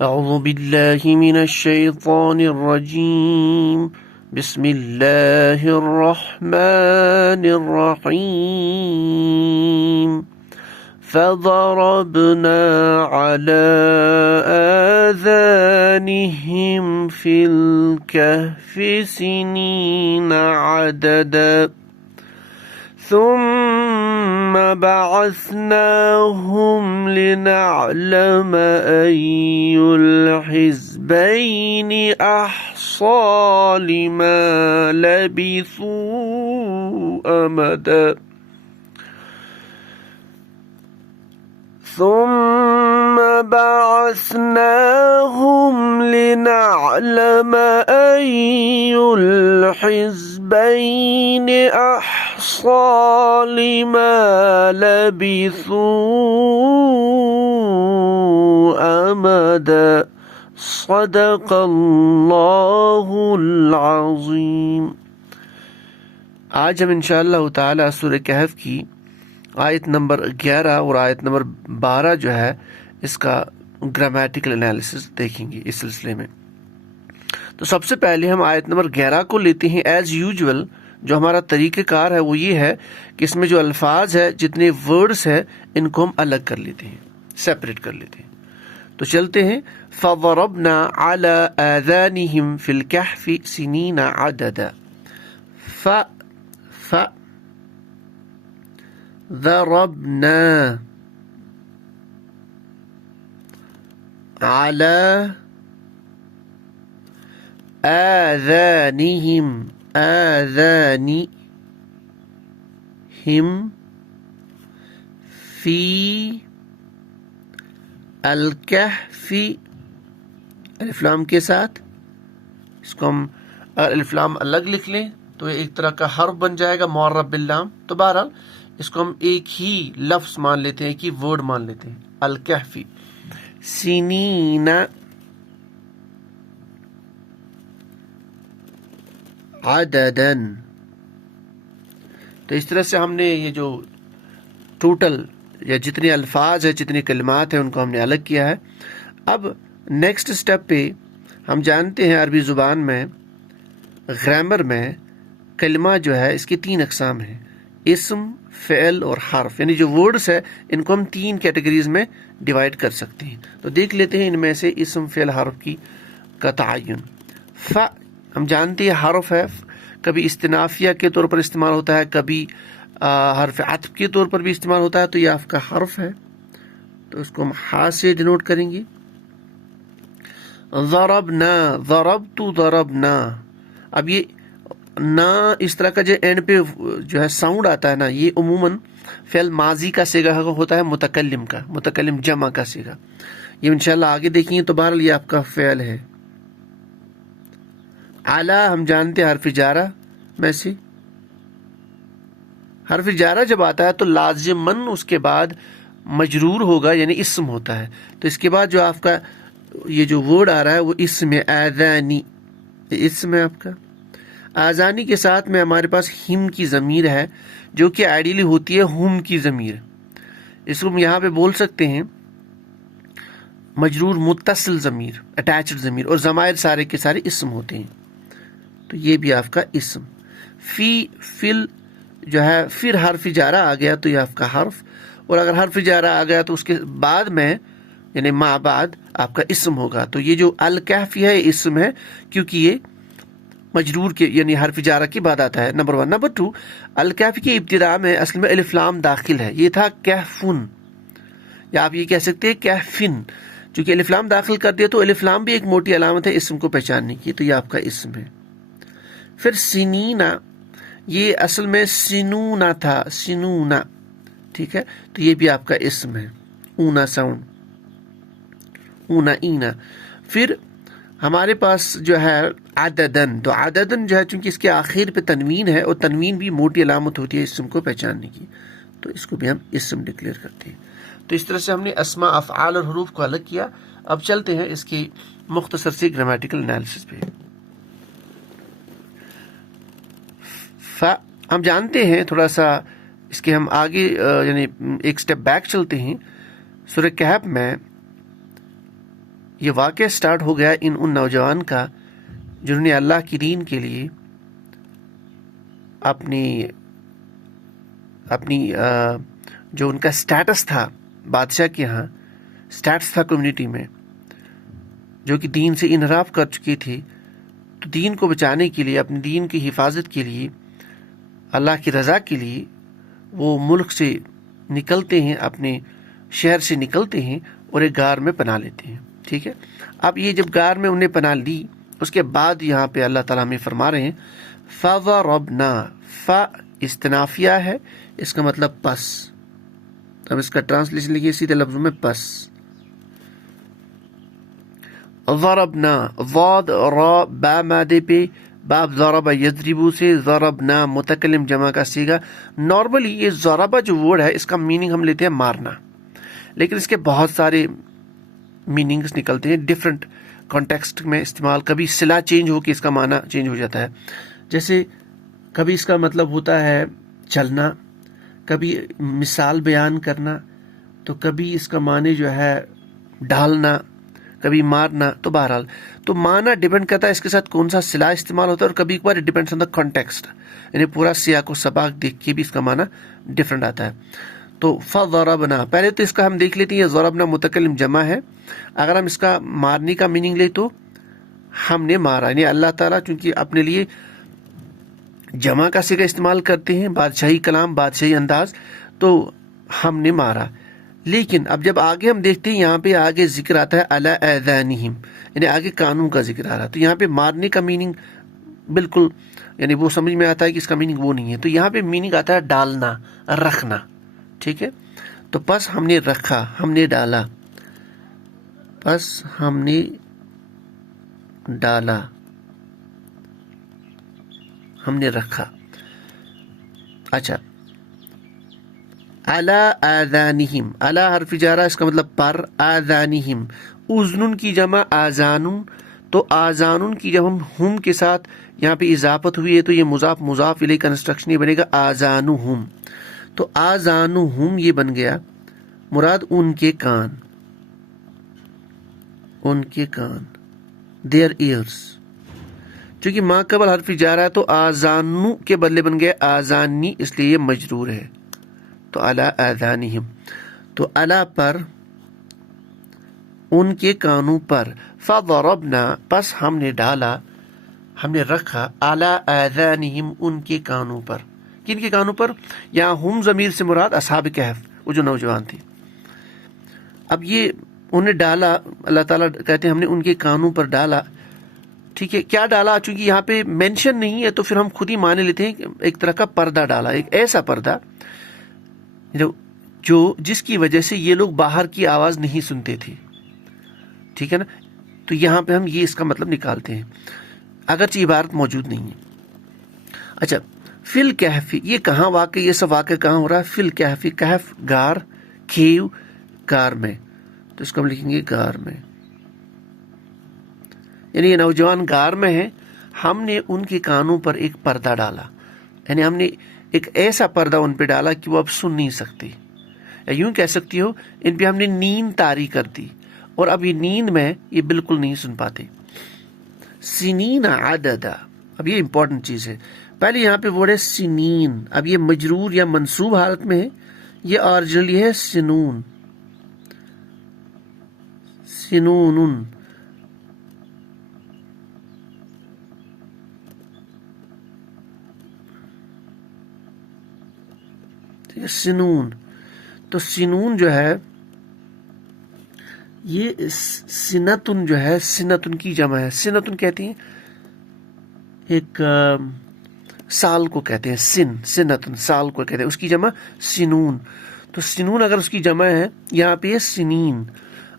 أعوذ بالله من الشيطان الرجيم. بسم الله الرحمن الرحيم. فضربنا على آذانهم في الكهف سنين عددا ثم بعثناهم لنعلم أي الحزبين أحصى لما لبثوا أمدا ثم بعثناهم لنعلم أي الحزبين أحصى لما لبثوا أمدا. صدق الله العظیم. آج ہم انشاءاللہ تعالی سورہ کہف کی آیت نمبر 11 اور آیت نمبر 12 جو ہے اس کا گرامیٹیکل انالیسس دیکھیں گے اس سلسلے میں. تو سب سے پہلے ہم آیت نمبر 11 کو لیتے ہیں. ایز یوزول جو ہمارا طریقہ کار ہے وہ یہ ہے کہ اس میں جو الفاظ ہے جتنے ورڈز ہے ان کو ہم الگ کر لیتے ہیں، سیپریٹ کر لیتے ہیں. تو چلتے ہیں. فَضَرَبْنَا عَلَىٰ آذَانِهِمْ فِي الْكَهْفِ سِنِينَ عَدَدًا. ضربنا على آذانهم في الكهف. الف لام کے ساتھ اس کو ہم الف لام الگ لکھ لیں تو یہ ایک طرح کا حرف بن جائے گا معرب باللام. تو بہرحال اس کو ہم ایک ہی لفظ مان لیتے ہیں، ایک ہی ورڈ مان لیتے ہیں. الکہفی سنین عددن. تو اس طرح سے ہم نے یہ جو ٹوٹل یا جتنے الفاظ ہیں جتنے کلمات ہیں ان کو ہم نے الگ کیا ہے. اب نیکسٹ سٹیپ پہ ہم جانتے ہیں عربی زبان میں گرامر میں کلمہ جو ہے اس کی 3 اقسام ہیں: اسم، فعل اور حرف. یعنی جو ورڈز ہے ان کو ہم 3 کیٹیگریز میں ڈیوائڈ کر سکتے ہیں. تو دیکھ لیتے ہیں ان میں سے اسم، فعل، حرف کا تعین. ہم جانتے ہیں حرف ہے، کبھی استنافیہ کے طور پر استعمال ہوتا ہے، کبھی حرف عطف کے طور پر بھی استعمال ہوتا ہے. تو یہ آپ کا حرف ہے، تو اس کو ہم ہا سے ڈینوٹ کریں گے. ضربنا، ضربت، ضربنا. اب یہ نا اس طرح کا جو اینڈ پہ جو ہے ساؤنڈ آتا ہے نا، یہ عموماً فعل ماضی کا صیغہ ہوتا ہے، متکلم کا، متکلم جمع کا صیغہ. یہ انشاءاللہ آگے دیکھیں. تو بہرحال یہ آپ کا فعل ہے. اعلیٰ ہم جانتے ہیں حرف جارہ میں سے. حرف جارہ جب آتا ہے تو لازماً اس کے بعد مجرور ہوگا، یعنی اسم ہوتا ہے. تو اس کے بعد جو آپ کا یہ جو ورڈ آ رہا ہے وہ اسم ہے. آذانی اسم ہے آپ کا. آذانی کے ساتھ میں ہمارے پاس ہم کی ضمیر ہے جو کہ آئیڈیلی ہوتی ہے ہم کی ضمیر. اس کو ہم یہاں پہ بول سکتے ہیں مجرور متصل ضمیر، اٹیچڈ ضمیر، اور ضمائر سارے کے سارے اسم ہوتے ہیں. تو یہ بھی آپ کا اسم. فی، فل جو ہے پھر حرف جارہ آ گیا تو یہ آپ کا حرف، اور اگر حرف جارہ آ گیا تو اس کے بعد میں یعنی ما بعد آپ کا اسم ہوگا. تو یہ جو الکہفی ہے یہ اسم ہے کیونکہ یہ مجرور کے یعنی حرف جارہ کے بعد آتا ہے. نمبر 1. نمبر 2، الکہف کی ابتدا میں اصل میں الف لام داخل ہے. یہ تھا کہفن، یا آپ یہ کہہ سکتے ہیں کہفن. چونکہ الف لام داخل کر دیا تو الف لام بھی ایک موٹی علامت ہے اسم کو پہچاننے کی. تو یہ آپ کا اسم ہے. پھر سنینا، یہ اصل میں سنونا تھا، سنونا، ٹھیک ہے. تو یہ بھی آپ کا اسم ہے. اونا ساؤنڈ، اونا اینا. پھر ہمارے پاس جو ہے عددن. تو عددن جو ہے چونکہ اس کے آخر پہ تنوین ہے اور تنوین بھی موٹی علامت ہوتی ہے اسم کو پہچاننے کی، تو اس کو بھی ہم اسم ڈکلیئر کرتے ہیں. تو اس طرح سے ہم نے اسماء، افعال اور حروف کو الگ کیا. اب چلتے ہیں اس کی مختصر سی گرامیٹیکل انالیسس پہ. ہم جانتے ہیں تھوڑا سا اس کے ہم آگے یعنی ایک سٹیپ بیک چلتے ہیں. سورہ کہف میں یہ واقعہ سٹارٹ ہو گیا ان نوجوان کا جنہوں نے اللہ کی دین کے لیے اپنی جو ان کا سٹیٹس تھا بادشاہ کے ہاں، سٹیٹس تھا کمیونٹی میں، جو کہ دین سے انحراف کر چکے تھے، تو دین کو بچانے کے لیے، اپنے دین کی حفاظت کے لیے، اللہ کی رضا کے لیے وہ ملک سے نکلتے ہیں، اپنے شہر سے نکلتے ہیں اور ایک غار میں پناہ لیتے ہیں. ٹھیک ہے، اب یہ جب غار میں انہیں پناہ لی، اس کے بعد یہاں پہ اللہ تعالیٰ ہمیں فرما رہے ہیں فَضَرَبْنَا، فا استنافیہ ہے، اس کا مطلب پس. اب اس کا ٹرانسلیشن لکھیے سیدھے لفظوں میں پس. ضربنا، ضاد را با مادے پہ، باب ضرب یضربو سے، ضربنا متکلم جمع کا صیغہ. نارملی یہ ضربہ جو ورڈ ہے اس کا میننگ ہم لیتے ہیں مارنا، لیکن اس کے بہت سارے میننگز نکلتے ہیں ڈفرینٹ کانٹیکسٹ میں استعمال. کبھی صلہ چینج ہو کے اس کا معنی چینج ہو جاتا ہے، جیسے کبھی اس کا مطلب ہوتا ہے چلنا، کبھی مثال بیان کرنا، تو کبھی اس کا معنی جو ہے ڈالنا، کبھی مارنا. تو بہرحال تو معنی ڈیپینڈ کرتا ہے اس کے ساتھ کون سا صلہ استعمال ہوتا ہے، اور کبھی کبھار ڈیپینڈس آن دا کانٹیکسٹ، یعنی پورا سیاق و سباق دیکھ کے بھی اس کا معنی ڈفرینٹ آتا ہے. تو فضربنا، پہلے تو اس کا ہم دیکھ لیتے ہیں، یہ ضربنا متکلم جمع ہے. اگر ہم اس کا مارنے کا میننگ لیں تو ہم نے مارا، یعنی اللہ تعالیٰ چونکہ اپنے لیے جمع کا صیغہ استعمال کرتے ہیں، بادشاہی کلام، بادشاہی انداز، تو ہم نے مارا. لیکن اب جب آگے ہم دیکھتے ہیں، یہاں پہ آگے ذکر آتا ہے علی اذانہم، یعنی آگے قانون کا ذکر آ رہا ہے. تو یہاں پہ مارنے کا میننگ بالکل یعنی وہ سمجھ میں آتا ہے کہ اس کا میننگ وہ نہیں ہے. تو یہاں پہ میننگ آتا ہے ڈالنا، رکھنا. ٹھیک ہے، تو پس ہم نے رکھا، ہم نے ڈالا، پس ہم نے ڈالا، ہم نے رکھا. اچھا، علی آذانہم، علی حرف جارہ، اس کا مطلب پر، آذانہم اذن کی جمع آذان. تو آذان کی جب ہم کے ساتھ یہاں پہ اضافت ہوئی ہے تو یہ مضاف مضاف الیہ کنسٹرکشن یہ بنے گا آذانہم. تو آذانہم یہ بن گیا مراد ان کے کان، ان کے کان، دیئر ایئرس. چونکہ ما قبل حرف جارہ ہے تو آذانو کے بدلے بن گیا آذانی، اس لیے یہ مجرور ہے. تو علی آذانہم، تو علی پر، ان کے کانوں پر. فضربنا، پس ہم نے ڈالا، ہم نے رکھا، علی آذانہم ان کے کانوں پر. کن کے کانوں پر؟ یہاں ہم ضمیر سے مراد اصحاب کہف، وہ جو نوجوان تھے. اب یہ انہیں ڈالا، اللہ تعالیٰ کہتے ہیں ہم نے ان کے کانوں پر ڈالا. ٹھیک ہے، کیا ڈالا؟ چونکہ یہاں پہ مینشن نہیں ہے تو پھر ہم خود ہی مانے لیتے ہیں کہ ایک طرح کا پردہ ڈالا، ایک ایسا پردہ جو جس کی وجہ سے یہ لوگ باہر کی آواز نہیں سنتے تھے. ٹھیک ہے نا، تو یہاں پہ ہم یہ اس کا مطلب نکالتے ہیں اگرچہ عبارت موجود نہیں ہے. اچھا، فی الکہف، یہ کہاں واقع، یہ سب واقع کہاں ہو رہا ہے؟ فی الکہف، کہف غار، کیو غار میں، تو اس کو ہم لکھیں گے غار میں، یعنی یہ نوجوان غار میں ہیں. ہم نے ان کے کانوں پر ایک پردہ ڈالا، یعنی ہم نے ایک ایسا پردہ ان پہ ڈالا کہ وہ اب سن نہیں سکتے، یا یوں کہہ سکتی ہو ان پہ ہم نے نیند طاری کر دی، اور اب یہ نیند میں یہ بالکل نہیں سن پاتے. سنین عددا، اب یہ امپورٹنٹ چیز ہے. پہلے یہاں پہ ورڈ ہے سنین، اب یہ مجرور یا منصوب حالت میں ہے، یہ اوریجنلی ہے سنون، سنون. سنون، تو سنون جو ہے یہ سنتن جو ہے، سنتن کی جمع ہے. سنتن کہتے ہیں ایک سال کو کہتے ہیں، سنتن سال کو کہتے ہیں، اس کی جمع سنون. تو سنون اگر اس کی جمع ہے، یہاں پہ سنین.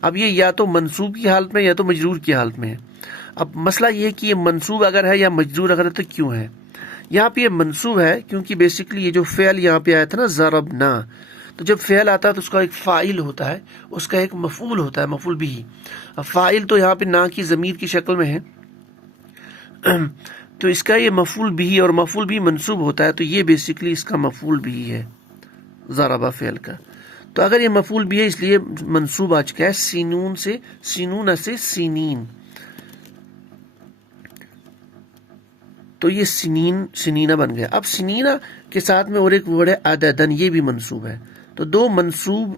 اب یہ یا تو منصوب کی حالت میں یا تو مجرور کی حالت میں ہے. اب مسئلہ یہ ہے کہ یہ منصوب اگر ہے یا مجرور اگر ہے تو کیوں ہے؟ یہاں پہ یہ منصوب ہے کیونکہ بیسکلی یہ جو فعل یہاں پہ آیا تھا نا ضربنا، تو جب فعل آتا ہے تو اس کا ایک فاعل ہوتا ہے، اس کا ایک مفعول ہوتا ہے، مفعول بھی. فاعل تو یہاں پہ نا کی ضمیر کی شکل میں ہے، تو اس کا یہ مفعول بھی اور مفعول بھی منصوب ہوتا ہے، تو یہ بیسکلی اس کا مفعول بھی ہے ضربہ فعل کا. تو اگر یہ مفعول بھی ہے اس لیے منصوب آ چکا ہے سینون سے، سینون سے سینین، تو یہ سنین سنینہ بن گیا. اب سنینہ کے ساتھ میں اور ایک ورڈ ہے عددن، یہ بھی منصوب ہے. تو دو منصوب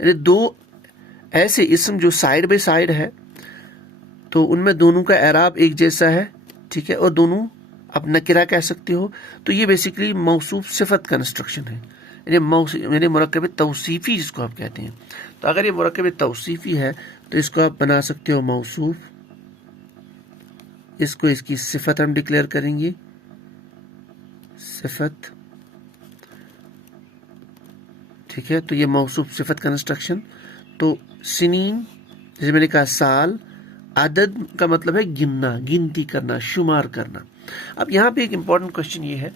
یعنی دو ایسے اسم جو سائیڈ بائی سائیڈ ہے تو ان میں دونوں کا اعراب ایک جیسا ہے، ٹھیک ہے، اور دونوں آپ نکرہ کہہ سکتے ہو. تو یہ بیسیکلی موصوف صفت کنسٹرکشن ہے، یعنی مرکب توصیفی جس کو آپ کہتے ہیں. تو اگر یہ مرکب توصیفی ہے تو اس کو آپ بنا سکتے ہو موصوف، اس کو اس کی صفت ہم ڈکلیئر کریں گے، صفت، ٹھیک ہے. تو یہ موصوف صفت کنسٹرکشن. تو سنین جیسے میں نے کہا سال، عدد کا مطلب ہے گننا، گنتی کرنا، شمار کرنا. اب یہاں پہ ایک امپورٹنٹ کوشچن یہ ہے،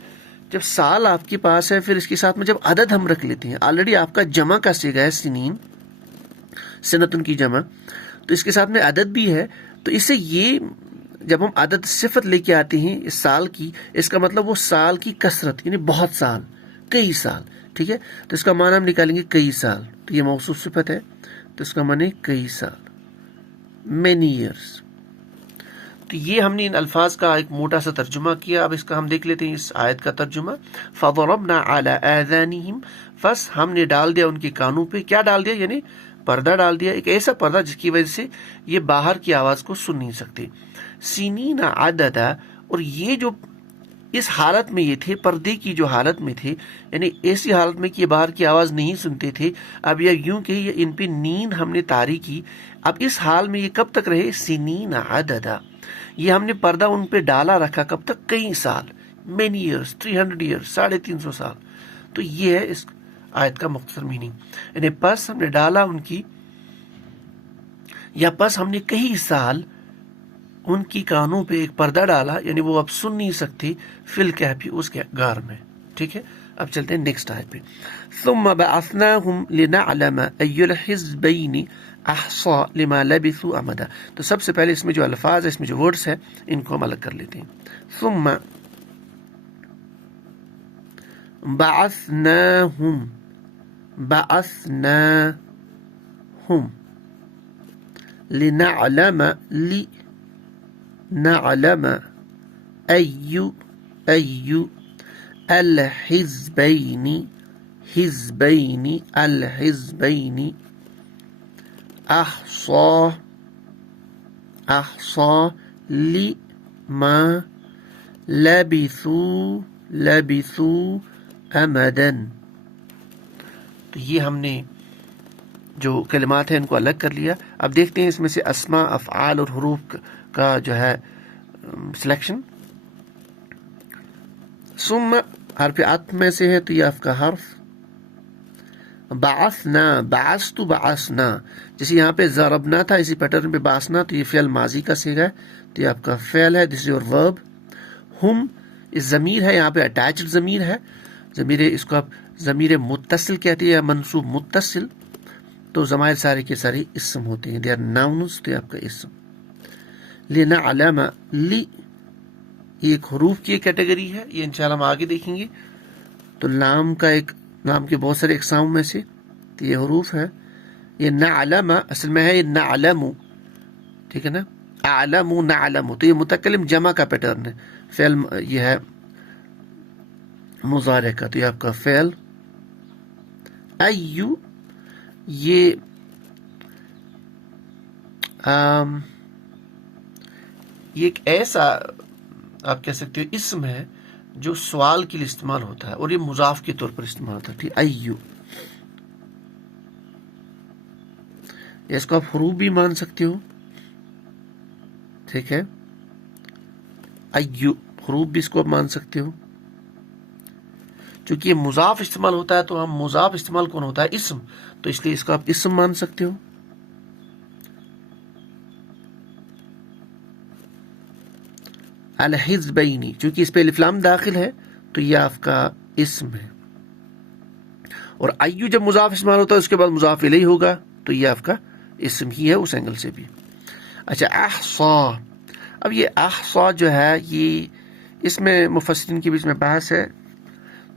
جب سال آپ کے پاس ہے پھر اس کے ساتھ میں جب عدد ہم رکھ لیتے ہیں، آلریڈی آپ کا جمع کا صیغہ ہے سنین، سنتن کی جمع، تو اس کے ساتھ میں عدد بھی ہے. تو اس سے یہ جب ہم عدد صفت لے کے آتے ہیں اس سال کی، اس کا مطلب وہ سال کی کثرت، یعنی بہت سال، کئی سال، ٹھیک ہے. تو اس کا معنی ہم نکالیں گے کئی سال. تو یہ موصوف صفت ہے تو اس کا معنی کئی سال، many years. تو یہ ہم نے ان الفاظ کا ایک موٹا سا ترجمہ کیا. اب اس کا ہم دیکھ لیتے ہیں اس آیت کا ترجمہ. فَضَرَبْنَا عَلَىٰ آذَانِهِمْ، بس ہم نے ڈال دیا ان کے کانوں پہ. کیا ڈال دیا؟ یعنی پردہ ڈال دیا، ایک ایسا پردہ جس کی وجہ سے یہ باہر کی آواز کو سن نہیں سکتے. سنین عددا، اور یہ جو اس حالت میں یہ تھے، پردے کی جو حالت میں تھے، یعنی ایسی حالت میں کہ یہ باہر کی آواز نہیں سنتے تھے. اب یہ یوں کہ یہ ان پہ نیند ہم نے طاری کی. اب اس حال میں یہ کب تک رہے؟ سنین عددا، یہ ہم نے پردہ ان پہ ڈالا رکھا. کب تک؟ کئی سال، many years، 300 years، 350 سال. تو یہ ہے اس آیت کا مختصر میننگ. یعنی پس ہم نے ڈالا ان کی، یا پس ہم نے کئی سال ان کی کانوں پہ ایک پردہ ڈالا، یعنی وہ اب سن نہیں سکتے، فی الکہف، اس کے غار میں. ٹھیک ہے، اب چلتے ہیں نیکسٹ آیت پہ. ثم بعثناهم لنعلم ای الحزبین احصى لما لبثوا امدا. تو سب سے پہلے اس میں جو الفاظ ہے، اس میں جو ورڈز ہے، ان کو ہم الگ کر لیتے ہیں. ثم بعثناهم، بعثناهم لنعلم، نعلم أي الحزبين، حزبين، الحزبين أحصى لما لبثوا أمدا. تو یہ ہم نے جو کلمات ہیں ان کو الگ کر لیا. اب دیکھتے ہیں اس میں سے اسماء، افعال اور حروف کا جو ہے سلیکشن. ثم حرف عطف میں سے ہے تو یہ آپ کا حرف. بعثنا، بعثت، بعثنا، جیسے یہاں پہ ضربنا تھا اسی پیٹرن پہ بعثنا، تو یہ فعل ماضی کا صیغہ ہے، تو یہ آپ کا فعل ہے، دس از یور ورب. ہم اس ضمیر ہے، یہاں پہ اٹیچڈ ضمیر ہے، ضمیر اس کو آپ ضمیر متصل کہتے ہیں یا منصوب متصل. تو ضمائر سارے کے سارے اسم ہوتے ہیں، دے آر ناؤنز، تو یہ آپ کا اسم. لنعلم، لی یہ ایک حروف کی کیٹیگری ہے، یہ انشاءاللہ ہم آگے دیکھیں گے. تو لام کا ایک، لام کے بہت سارے اقسام میں سے تو یہ حروف ہے. یہ نعلم اصل میں ہے یہ نعلم، ٹھیک ہے نا، اعلم، نعلم. تو یہ متکلم جمع کا پیٹرن ہے، فعل یہ ہے مضارع کا. تو یہ آپ کا فعل. ایو یہ ایک ایسا آپ کہہ سکتے ہو اسم ہے جو سوال کے لیے استعمال ہوتا ہے اور یہ مضاف کے طور پر استعمال ہوتا ہے. ٹھیک، ایو، اس کو آپ حروف بھی مان سکتے ہو، ٹھیک ہے، ایو حروف بھی اس کو آپ مان سکتے ہو. چونکہ یہ مضاف استعمال ہوتا ہے تو ہم مضاف استعمال کون ہوتا ہے؟ اسم، تو اس لیے اس کو آپ اسم مان سکتے ہو. الحزبینی، چونکہ اس پہ الف لام داخل ہے تو یہ آپ کا اسم ہے. اور ایو جب مضاف استعمال ہوتا ہے اس کے بعد مضاف الیہ ہوگا تو یہ آپ کا اسم ہی ہے اس اینگل سے بھی. اچھا، احصا، اب یہ احصا جو ہے یہ اس میں مفسرین کے بیچ میں بحث ہے.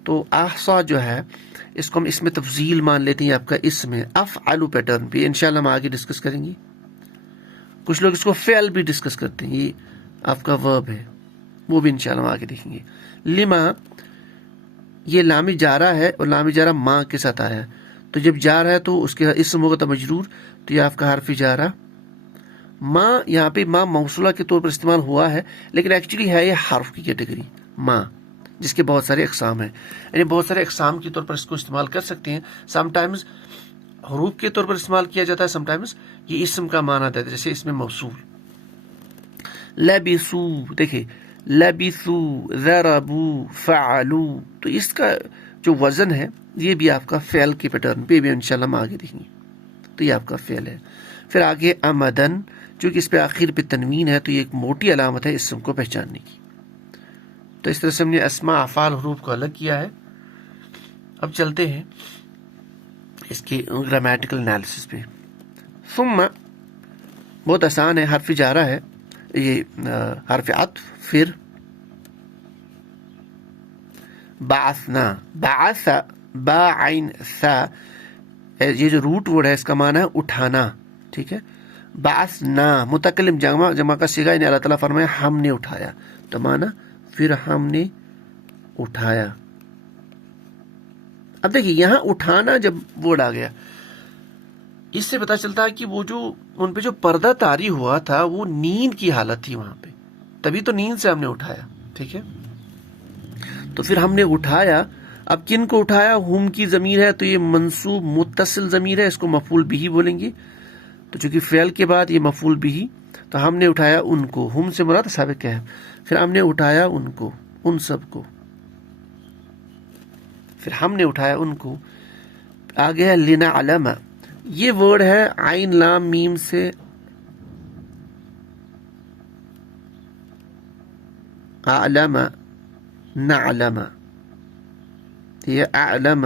تو احصا جو ہے اس کو ہم اس میں تفضیل مان لیتے ہیں آپ کا اسم ہے. افعلو پیٹرن بھی انشاءاللہ ہم آگے ڈسکس کریں گے. کچھ لوگ اس کو فعل بھی ڈسکس کرتے ہیں، یہ آپ کا ورب ہے، وہ بھی انشاءاللہ ہم آگے دیکھیں گے. لما یہ لام جارہ ہے اور لام جارہ ماں کے ساتھ آیا ہے، تو جب جا رہا ہے تو اس کے اسم ہوگا تو مجرور، تو یہ آپ کا حرف جارہ. ماں یہاں پہ ماں موصولہ کے طور پر استعمال ہوا ہے، لیکن ایکچولی ہے یہ حرف کی کیٹیگری ماں، جس کے بہت سارے اقسام ہیں، یعنی بہت سارے اقسام کے طور پر اس کو استعمال کر سکتے ہیں. سم ٹائمز حروف کے طور پر استعمال کیا جاتا ہے، سم ٹائمز یہ اسم کا معنی دیتا ہے، جیسے اس میں موصول. لبسو، دیکھیں لبسو، ضربو، فعلو، تو اس کا جو وزن ہے یہ بھی آپ کا فعل کے پیٹرن پہ بھی انشاءاللہ ہم آگے دیکھیں گے. تو یہ آپ کا فعل ہے. پھر آگے امدن، چونکہ اس پہ آخر پہ تنوین ہے تو یہ ایک موٹی علامت ہے اسم کو پہچاننے کی. تو اس طرح سے ہم نے اسماء افعال حروف کو الگ کیا ہے. اب چلتے ہیں اس کے گرامیٹیکل انالیسس پہ. ثم بہت آسان ہے، حرف جارہ ہے، یہ حرف عطف. پھر بعثنا، بعث، با عین ثا، یہ جو روٹ ورڈ ہے اس کا معنی ہے اٹھانا، ٹھیک ہے. بعثنا متکلم جمع کا صیغہ، یعنی اللہ تعالیٰ فرمایا ہم نے اٹھایا، تو معنی پھر ہم نے اٹھایا. اب دیکھیے یہاں اٹھانا جب ورڈ آ گیا، اس سے پتا چلتا ہے کہ وہ جو ان پہ جو پردہ طاری ہوا تھا وہ نیند کی حالت تھی وہاں پہ، تبھی تو نیند سے ہم نے اٹھایا، ٹھیک ہے. تو پھر ہم نے اٹھایا. اب کن کو اٹھایا؟ ہم کی ضمیر ہے تو یہ منصوب متصل ضمیر ہے، اس کو مفعول بھی بولیں گے. تو چونکہ فعل کے بعد یہ مفعول بھی، تو ہم نے اٹھایا ان کو. ہم سے مراد سابق ہے. پھر ہم نے اٹھایا ان کو، ان سب کو. پھر ہم نے اٹھایا ان کو. آگے ہے لنعلم، یہ ورڈ ہے عین لام میم سے اعلم، نعلم، یہ اعلم،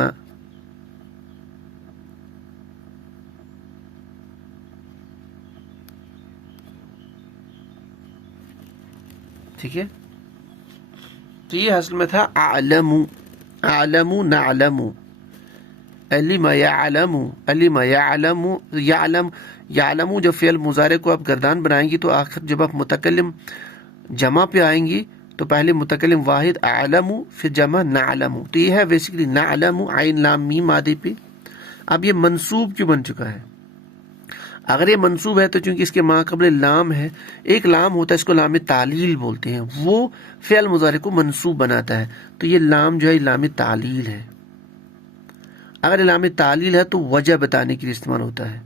ٹھیک ہے. تو یہ اصل میں تھا اعلم، اعلم، نعلم. علم یعلم، علم یعلم، یعلم، یعلم جب فعل مضارع کو آپ گردان بنائیں گی تو آخر جب آپ متکلم جمع پہ آئیں گی تو پہلے متکلم واحد اعلم، پھر جمع نعلم. تو یہ ہے بیسیکلی نعلم عین لام میم مادے پہ. اب یہ منصوب کیوں بن چکا ہے؟ اگر یہ منصوب ہے تو چونکہ اس کے ما قبل لام ہے، ایک لام ہوتا ہے اس کو لام تعلیل بولتے ہیں، وہ فعل مضارع کو منصوب بناتا ہے. تو یہ لام جو ہے لام تعلیل ہے. اگر لام تعلیل ہے تو وجہ بتانے کے لیے استعمال ہوتا ہے.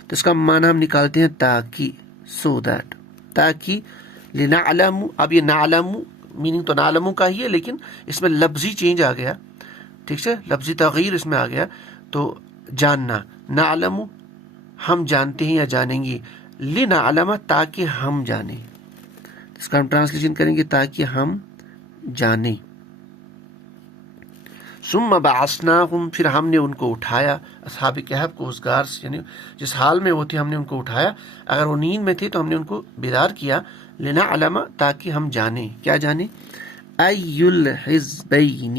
تو اس کا معنی ہم نکالتے ہیں تاکہ، سو دیٹ، تاکہ. لنعلم، اب یہ نعلم میننگ تو نعلم کا ہی ہے لیکن اس میں لفظی چینج آ گیا، ٹھیک ہے، لفظی تغیر اس میں آ گیا. تو جاننا، نعلم ہم جانتے ہیں یا جانیں گے، لنعلم تاکہ ہم جانیں. اس کا ہم ٹرانسلیشن کریں گے تاکہ ہم جانیں. ثم بعثناہم، پھر ہم نے ان کو اٹھایا، اصحاب کہف کو اس غار سے، یعنی جس حال میں وہ تھے ہم نے ان کو اٹھایا. اگر وہ نیند میں تھے تو ہم نے ان کو بیدار کیا. لنعلم تاکہ ہم جانیں، کیا جانیں؟ ای الحزبین،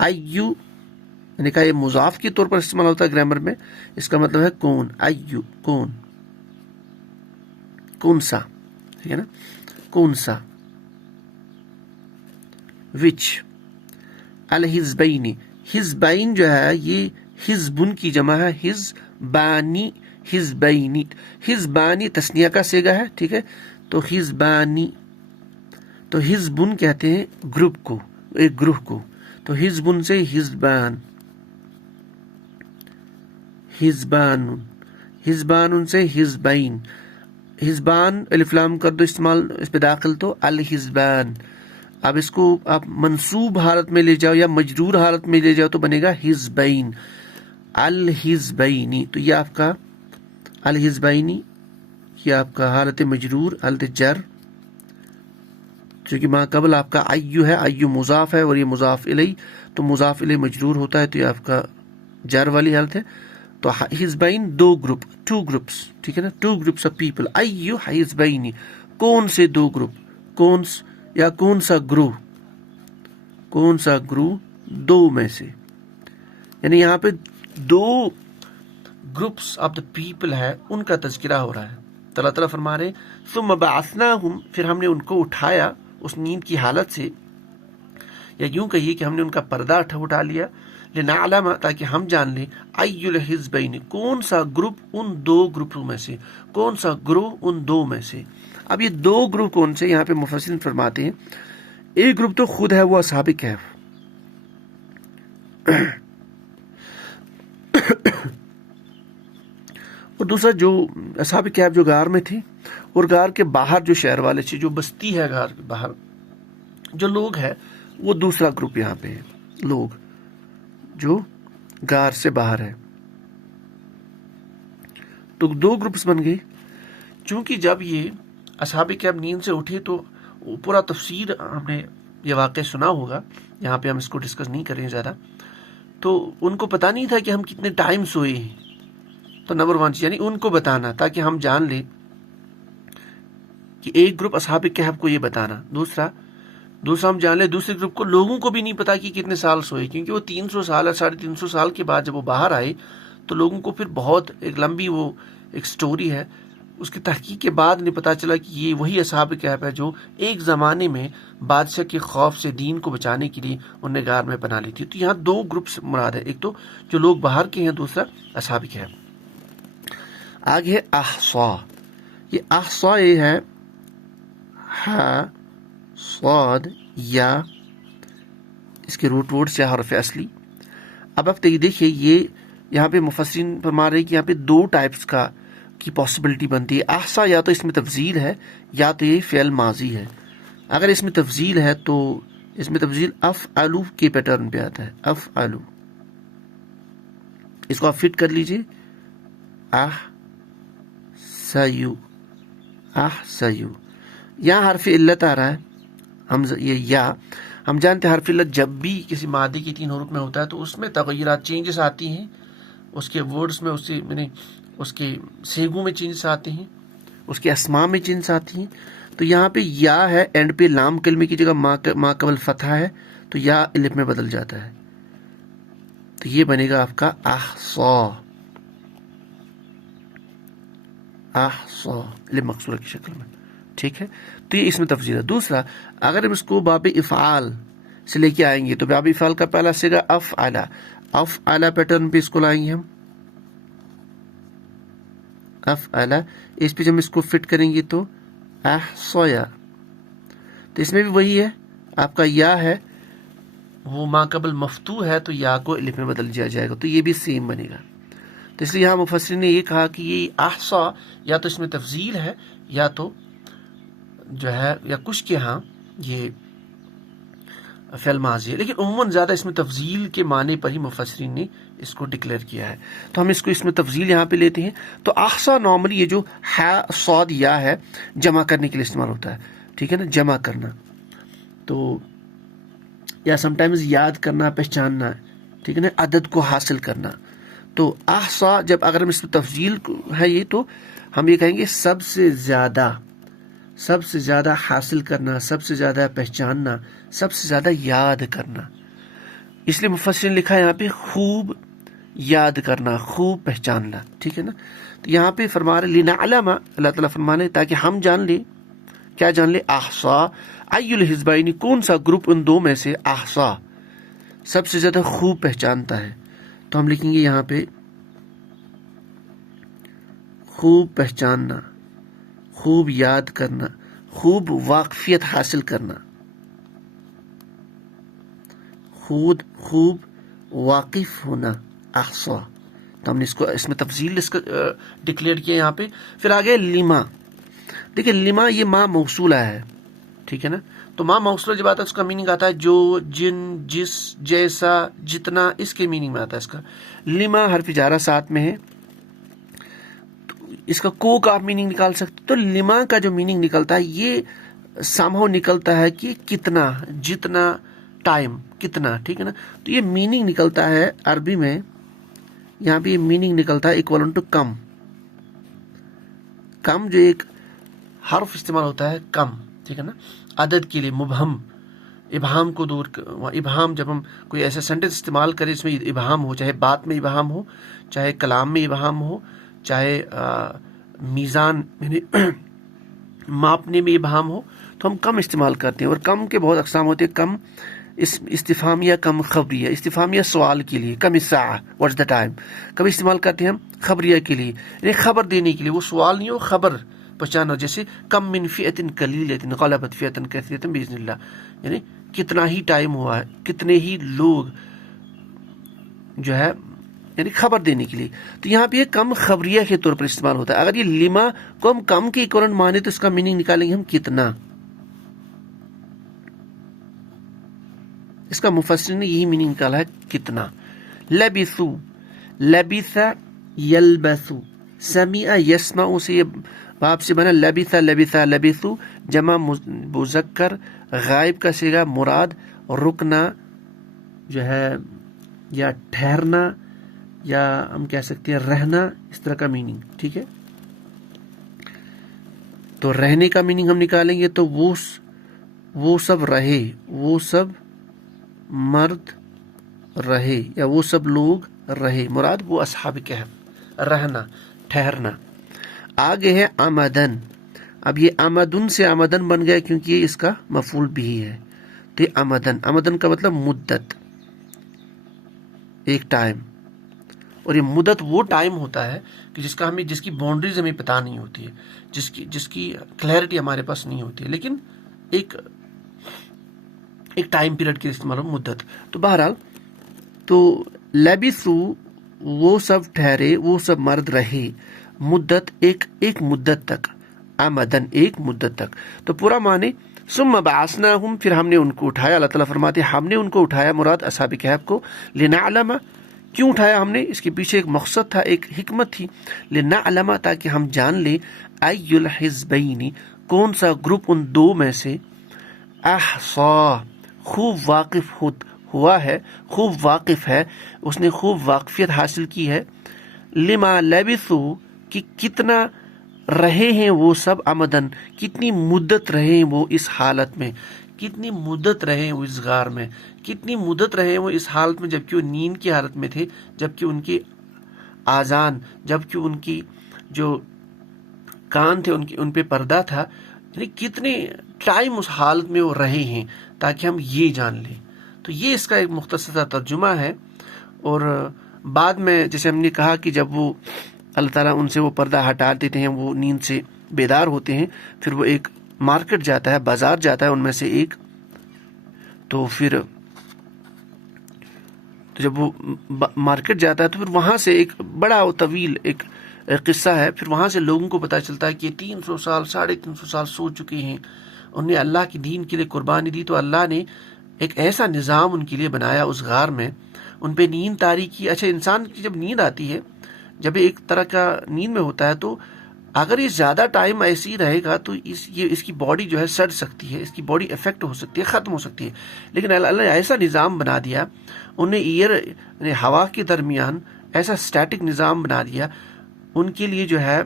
ایو یعنی کہ یہ مضاف کے طور پر استعمال ہوتا ہے گرامر میں، اس کا مطلب ہے کون، ایو کون، کون سا، ٹھیک ہے نا، کون سا. وچ، الحزبین، حزبین جو ہے یہ حزبن کی جمع ہے، حزبانی، حزبینی، حزبانی تثنیہ کا صیغہ ہے، ٹھیک ہے. تو حزبانی، تو حزبن کہتے ہیں گروپ کو، ایک گروہ کو. تو حزبن سے حزبان، حزبان، حزبان سے حزبین. حزبان الف لام کر دو استعمال اس پہ داخل تو الحزبان. اب اس کو آپ منصوب حالت میں لے جاؤ یا مجرور حالت میں لے جاؤ تو بنے گا حزبین، الحزبینی. تو یہ آپ کا الحزبینی، یہ آپ کا حالت مجرور، حالت جر، چونکہ ما قبل آپ کا ایو ہے، ایو مضاف ہے اور یہ مضاف الیہ، تو مضاف الیہ مجرور ہوتا ہے تو یہ آپ کا جر والی حالت ہے. تو حزبین دو گروپ، ٹو گروپس، ٹھیک ہے نا، ٹو گروپس آف پیپل. ایو حزبینی، کون سے دو گروپ، کون یا کون سا گروہ، کون سا گروہ، دو میں سے، یعنی یہاں پہ دو گروپس آف دا پیپل ہے، ان کا تذکرہ ہو رہا ہے. تو اللہ تعالیٰ فرما رہے ثم بعثناہم، پھر ہم نے ان کو اٹھایا اس نیند کی حالت سے، یا یوں کہیے کہ ہم نے ان کا پردہ اٹھا لیا، لنعلم، تاکہ ہم جان لیں، ای الحزبین، کون سا گروپ ان دو گروپوں میں سے، کون سا گروہ ان دو میں سے. اب یہ دو گروپ کون سے، یہاں پہ مفسرین فرماتے ہیں ایک گروپ تو خود ہے وہ اصحاب کہف، اور دوسرا جو اصحاب کہف جو غار میں تھی، اور غار کے باہر جو شہر والے تھے، جو بستی ہے غار کے باہر جو لوگ ہیں، وہ دوسرا گروپ یہاں پہ ہے، لوگ جو غار سے باہر ہے. تو دو گروپس بن گئے. چونکہ جب یہ اصحاب کہف نیند سے اٹھے تو پورا تفسیر ہم نے یہ واقعہ سنا ہوگا، یہاں پہ ہم اس کو ڈسکس نہیں کریں زیادہ. تو ان کو پتہ نہیں تھا کہ ہم کتنے ٹائم سوئے ہیں. تو نمبر 1 یعنی ان کو بتانا تاکہ ہم جان لیں کہ ایک گروپ اصحاب کہف کو یہ بتانا، دوسرا ہم جان لیں دوسرے گروپ کو، لوگوں کو بھی نہیں پتا کہ کتنے سال سوئے، کیونکہ وہ 300 سال یا 350 سال کے بعد جب وہ باہر آئے تو لوگوں کو پھر بہت ایک لمبی وہ ایک سٹوری ہے، اس کی تحقیق کے بعد انہیں پتا چلا کہ یہ وہی اصحاب کہف ہے جو ایک زمانے میں بادشاہ کے خوف سے دین کو بچانے کے لیے انہوں نے غار میں پناہ لی تھی. تو یہاں دو گروپس مراد ہے، ایک تو جو لوگ باہر کے ہیں، دوسرا اصحاب کہف. آگے ہے احصا. یہ احصا یہ ہے ہا صاد یا، اس کے روٹ ورڈ سے حرف اصلی. اب آپ دیکھیے یہ یہاں پہ مفسرین فرما رہے ہیں کہ یہاں پہ دو ٹائپس کی پاسبلٹی بنتی ہے. احصا یا تو اس میں تفضیل ہے یا تو یہ فعل ماضی ہے. اگر اس میں تفضیل ہے تو اس میں تفضیل افعلو کے پیٹرن پہ آتا ہے، افعلو. اس کو آپ فٹ کر لیجئے، احسیو، احسیو. یہاں حرف علت آ رہا ہے، ہم جانتے ہیں حرف علت جب بھی کسی مادے کی 3 حروف میں ہوتا ہے تو اس میں تغیرات، چینجز آتی ہیں، اس کے ورڈز میں، اس کے سیگوں میں چینجز آتے ہیں، اس کے اسماء میں چینجز آتی ہیں. تو یہاں پہ یا ہے، اینڈ پہ لام کلمے کی جگہ ما قبل فتحہ ہے تو یا الف میں بدل جاتا ہے. تو یہ بنے گا آپ کا احصا، احصا الف مقصورہ کی شکل میں. ٹھیک ہے، تو یہ اس میں تفضیل ہے. دوسرا اگر ہم اس کو باب افعال سے لے کے آئیں گے تو باب افعال کا پہلا سیگا افعلا، افعلا پیٹرن پہ اس کو لائیں گے ہم، افعلا. اس پہ جب ہم اس کو فٹ کریں گے تو احصیا. تو اس میں بھی وہی ہے، آپ کا یا ہے وہ ما قبل مفتوح ہے تو یا کو الف میں بدل دیا جائے گا، تو یہ بھی سیم بنے گا. تو اس لیے یہاں مفسرین نے یہ کہا کہ یہ احصا یا تو اس میں تفضیل ہے یا تو جو ہے، یا کچھ کے ہاں یہ فعل ماضی ہے، لیکن عموماً زیادہ اس میں تفضیل کے معنی پر ہی مفسرین نے اس کو ڈکلیئر کیا ہے. تو ہم اس کو اس میں تفضیل یہاں پہ لیتے ہیں. تو احصا نارملی یہ جو ہے صاد یا ہے جمع کرنے کے لیے استعمال ہوتا ہے. ٹھیک ہے نا، جمع کرنا، تو یا سم ٹائمز یاد کرنا، پہچاننا، ٹھیک ہے نا، عدد کو حاصل کرنا. تو احصا جب اگر ہم اس میں تفضیل ہے یہ تو ہم یہ کہیں گے سب سے زیادہ حاصل کرنا، سب سے زیادہ پہچاننا، سب سے زیادہ یاد کرنا. اس لیے مفسرین لکھا ہے یہاں پہ خوب یاد کرنا، خوب پہچاننا. ٹھیک ہے نا. تو یہاں پہ فرما رہے لنعلم، اللہ تعالیٰ فرما رہے تاکہ ہم جان لیں، کیا جان لیں؟ احصا ای الحزبین، کون سا گروپ ان دو میں سے احصا سب سے زیادہ خوب پہچانتا ہے. تو ہم لکھیں گے یہاں پہ خوب پہچاننا، خوب یاد کرنا، خوب واقفیت حاصل کرنا، خوب واقف ہونا، احصا. تو ہم نے اس میں تفصیل ڈکلیئر کیا یہاں پہ. پھر آگے لما. دیکھیں لما یہ ما موصولہ ہے، ٹھیک ہے نا. تو ما موصولہ جب آتا ہے اس کا میننگ آتا ہے جو، جن، جس، جیسا، جتنا، اس کے میننگ میں آتا ہے اس کا. لما حرف جارہ ساتھ میں ہے، اس کا کو آپ میننگ نکال سکتے. تو لما کا جو میننگ نکلتا ہے یہ سامہو نکلتا ہے کہ کتنا، جتنا، ٹائم کتنا. ٹھیک ہے نا. تو یہ میننگ نکلتا ہے عربی میں، یہاں پہ یہ میننگ نکلتا ہے ایکوالنٹ ٹو کم. کم جو ایک حرف استعمال ہوتا ہے کم، ٹھیک ہے نا، عدد کے لیے مبہم، ابہام کو دور ابہام جب ہم کوئی ایسا سینٹینس استعمال کریں اس میں ابہام ہو، چاہے بات میں ابہام ہو، چاہے کلام میں ابہام ہو، چاہے میزان یعنی ماپنے میں ابہام ہو، تو ہم کم استعمال کرتے ہیں. اور کم کے بہت اقسام ہوتے ہیں. کم استفہامیہ، کم خبریہ. استفہامیہ سوال کے لیے، کم الساعہ، واٹس دا ٹائم. کم استعمال کرتے ہیں ہم خبریہ کے لیے، یعنی خبر دینے کے لیے. وہ سوال نہیں ہو، خبر پہچانا. جیسے کم من فئۃ قلیلۃ غلبت فئۃ کثیرۃ باذن اللہ، یعنی کتنا ہی ٹائم ہوا ہے، کتنے ہی لوگ جو ہے، یعنی خبر دینے کے لیے. تو یہاں پہ یہ کم خبریہ کے طور پر استعمال ہوتا ہے. اگر یہ لما کو ہم کم کے اکورنٹ مانے تو اس کا میننگ نکالیں گے ہم کتنا. اس کا مفسر نے یہی میننگ نکالا ہے کتنا. لبثو، لبث یلبث، سمع یسمع سے یہ باب سے بنا. لبث لبث لبثو جمع مذکر غائب کا صیغہ. مراد رکنا جو ہے یا ٹھہرنا یا ہم کہہ سکتے ہیں رہنا، اس طرح کا میننگ. ٹھیک ہے، تو رہنے کا میننگ ہم نکالیں گے تو وہ سب رہے، وہ سب مرد رہے یا وہ سب لوگ رہے. مراد وہ اصحاب کہف، رہنا، ٹھہرنا. آگے ہے آمدن. اب یہ آمدن سے آمدن بن گیا کیونکہ یہ اس کا مفعول بھی ہے. تو یہ آمدن، آمدن کا مطلب مدت، ایک ٹائم. اور یہ مدت وہ ٹائم ہوتا ہے کہ جس کی باؤنڈریز ہمیں پتہ نہیں ہوتی ہے، جس کی کلیئرٹی ہمارے پاس نہیں ہوتی ہے، لیکن ایک ٹائم پیریڈ کے استعمال ہو مدت. تو بہرحال تو لبثو وہ سب ٹھہرے، وہ سب مرد رہے، مدت ایک مدت تک. آمدن ایک مدت تک. تو پورا معنی ثم بعثناہم، پھر ہم نے ان کو اٹھایا. اللہ تعالیٰ فرماتے ہیں ہم نے ان کو اٹھایا، مراد اصحاب کہف کو. لنعلم، کیوں اٹھایا ہم نے؟ اس کے پیچھے ایک مقصد تھا، ایک حکمت تھی. لنعلم، تاکہ ہم جان لیں، ای الحزبین، کون سا گروپ ان دو میں سے، احصا، خوب واقف ہوا ہے، خوب واقف ہے، اس نے خوب واقفیت حاصل کی ہے. لما لبثو، کہ کتنا رہے ہیں وہ سب. آمدن، کتنی مدت رہے ہیں وہ اس حالت میں، کتنی مدت رہے ہیں وہ اس غار میں، کتنی مدت رہے ہیں وہ اس حالت میں جبکہ وہ نیند کی حالت میں تھے، جبکہ ان کی آذان، جبکہ ان کی جو کان تھے ان پہ پردہ تھا. یعنی کتنے ٹائم اس حالت میں وہ رہے ہیں، تاکہ ہم یہ جان لیں. تو یہ اس کا ایک مختصر ترجمہ ہے. اور بعد میں جیسے ہم نے کہا کہ جب وہ اللہ تعالیٰ ان سے وہ پردہ ہٹا دیتے ہیں، وہ نیند سے بیدار ہوتے ہیں، پھر وہ ایک مارکیٹ جاتا ہے، بازار جاتا ہے ان میں سے ایک. تو پھر جب وہ مارکیٹ جاتا ہے تو پھر وہاں سے ایک بڑا و طویل ایک قصہ ہے. پھر وہاں سے لوگوں کو پتہ چلتا ہے کہ 300 سال 350 سال سو چکے ہیں، انہوں نے اللہ کی دین کے لیے قربانی دی. تو اللہ نے ایک ایسا نظام ان کے لیے بنایا اس غار میں، ان پہ نیند طاری کی. اچھا، انسان کی جب نیند آتی ہے، جب ایک طرح کا نیند میں ہوتا ہے، تو اگر یہ زیادہ ٹائم ایسی رہے گا تو اس کی باڈی جو ہے سڑ سکتی ہے، اس کی باڈی افیکٹ ہو سکتی ہے، ختم ہو سکتی ہے. لیکن اللہ نے ایسا نظام بنا دیا، انہیں یعنی ہوا کے درمیان ایسا اسٹیٹک نظام بنا دیا. ان کے لیے جو ہے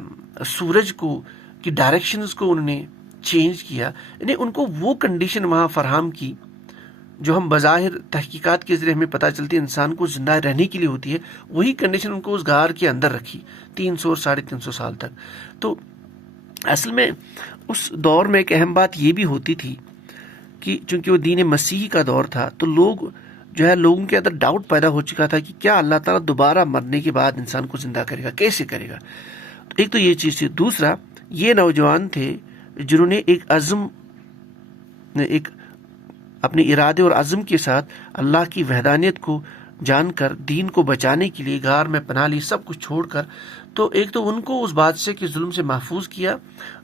سورج کی ڈائریکشنز کو انہوں نے چینج کیا. یعنی ان کو وہ کنڈیشن وہاں فراہم کی جو ہم بظاہر تحقیقات کے ذریعے ہمیں پتہ چلتی ہے انسان کو زندہ رہنے کے لیے ہوتی ہے، وہی کنڈیشن ان کو اس غار کے اندر رکھی 300 اور 350 سال تک. تو اصل میں اس دور میں ایک اہم بات یہ بھی ہوتی تھی کہ چونکہ وہ دین مسیحی کا دور تھا، تو لوگوں کے اندر ڈاؤٹ پیدا ہو چکا تھا کہ کیا اللہ تعالیٰ دوبارہ مرنے کے بعد انسان کو زندہ کرے گا، کیسے کرے گا. ایک تو یہ چیز تھی. دوسرا، یہ نوجوان تھے جنہوں نے ایک اپنے ارادے اور عزم کے ساتھ اللہ کی وحدانیت کو جان کر دین کو بچانے کے لیے غار میں پناہ لی، سب کچھ چھوڑ کر. تو ایک تو ان کو اس بادشاہ کے ظلم سے محفوظ کیا.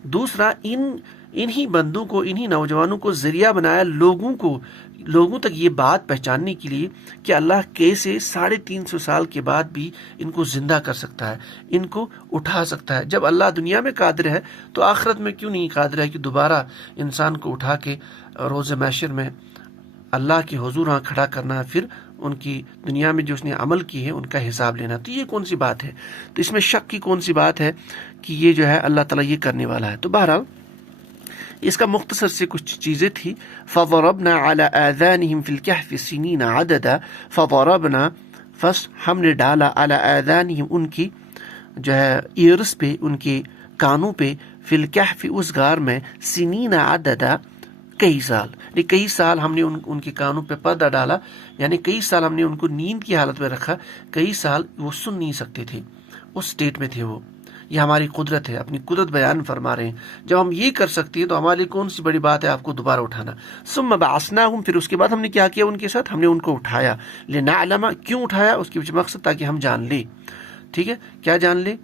دوسرا، انہی بندوں کو، انہی نوجوانوں کو ذریعہ بنایا لوگوں تک یہ بات پہچاننے کے لیے کہ اللہ کیسے 350 سال کے بعد بھی ان کو زندہ کر سکتا ہے، ان کو اٹھا سکتا ہے. جب اللہ دنیا میں قادر ہے تو آخرت میں کیوں نہیں قادر ہے کہ دوبارہ انسان کو اٹھا کے روز محشر میں اللہ کے حضور وہاں کھڑا کرنا، پھر ان کی دنیا میں جو اس نے عمل کی ہے ان کا حساب لینا. تو یہ کون سی بات ہے؟ تو اس میں شک کی کون سی بات ہے کہ یہ جو ہے اللہ تعالیٰ یہ کرنے والا ہے. تو بہرحال اس کا مختصر سے کچھ چیزیں تھی. فضربنا على آذانهم في الكهف سنين عددا. فضربنا فس ہم نے ڈالا على آذانهم ان کی جو ہے ایئرس پہ، ان کے کانوں پہ، فی الکہف اس غار میں، سنین عددا کئی سال، یعنی کئی سال ہم نے ان کے کانوں پہ پردہ ڈالا، یعنی کئی سال ہم نے ان کو نیند کی حالت میں رکھا، کئی سال وہ سن نہیں سکتے تھے، اس سٹیٹ میں تھے وہ. یہ ہماری قدرت ہے، اپنی قدرت بیان فرما رہے ہیں. جب ہم یہ کر سکتے ہیں تو ہمارے لیے کون سی بڑی بات ہے آپ کو دوبارہ اٹھانا. ثم بعثناہم، پھر اس کے بعد ہم نے کیا کیا ان کے ساتھ، ہم نے ان کو اٹھایا. لنعلم، کیوں اٹھایا، اس کے پیچھے مقصد تاکہ ہم جان لیں. ٹھیک ہے، کیا جان لیں؟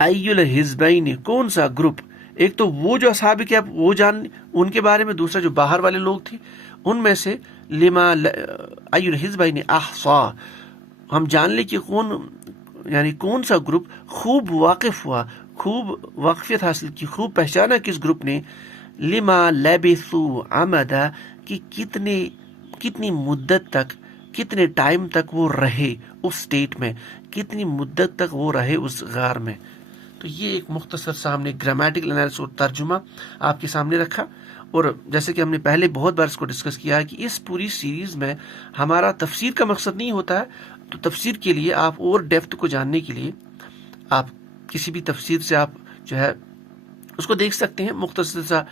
ای الحزبین، کون سا گروپ. ایک تو وہ جو اصحاب کہف وہ جان ان کے بارے میں، دوسرا جو باہر والے لوگ تھے ان میں سے لما ای الحزبین احصا، ہم جان لیں کہ کون، یعنی کون سا گروپ خوب واقف ہوا، خوب واقفیت حاصل کی، خوب پہچانا کس گروپ نے، لما لبثوا عمدا، کہ کتنی مدت تک، کتنے ٹائم تک وہ رہے اس سٹیٹ میں، کتنی مدت تک وہ رہے اس غار میں. تو یہ ایک مختصر سا ہم نے گرامیٹیکل انالیسس اور ترجمہ آپ کے سامنے رکھا. اور جیسے کہ ہم نے پہلے بہت بار اس کو ڈسکس کیا ہے کہ اس پوری سیریز میں ہمارا تفسیر کا مقصد نہیں ہوتا ہے. تو تفسیر کے لیے آپ اور ڈیپتھ کو جاننے کے لیے آپ کسی بھی تفسیر سے آپ جو ہے اس کو دیکھ سکتے ہیں. مختصر سا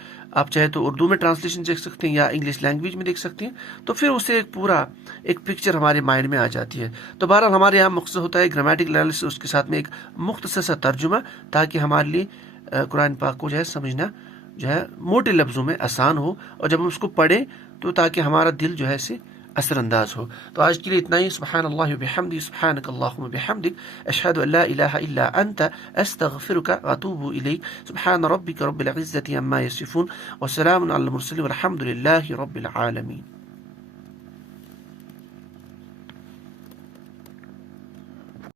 آپ چاہے تو اردو میں ٹرانسلیشن دیکھ سکتے ہیں یا انگلش لینگویج میں دیکھ سکتے ہیں، تو پھر اسے ایک پورا ایک پکچر ہمارے مائنڈ میں آ جاتی ہے. تو بہرحال ہمارے یہاں مقصد ہوتا ہے گرامیٹیکل انالیسس، اس کے ساتھ میں ایک مختصر سا ترجمہ، تاکہ ہمارے لیے قرآن پاک کو جو ہے سمجھنا جو ہے موٹے لفظوں میں آسان ہو، اور جب ہم اس کو پڑھیں تو تاکہ ہمارا دل جو ہے اسے اثر انداز ہو. تو آج کے لیے اتنا ہی. سبحان اللہ وبحمدہ، سبحانک اللہم وبحمدک، اشہد ان لا الہ الا انت، استغفرک واتوب الیک. سبحان ربک رب العزة عما یصفون، وسلام علی المرسلین، والحمد للہ رب العالمین.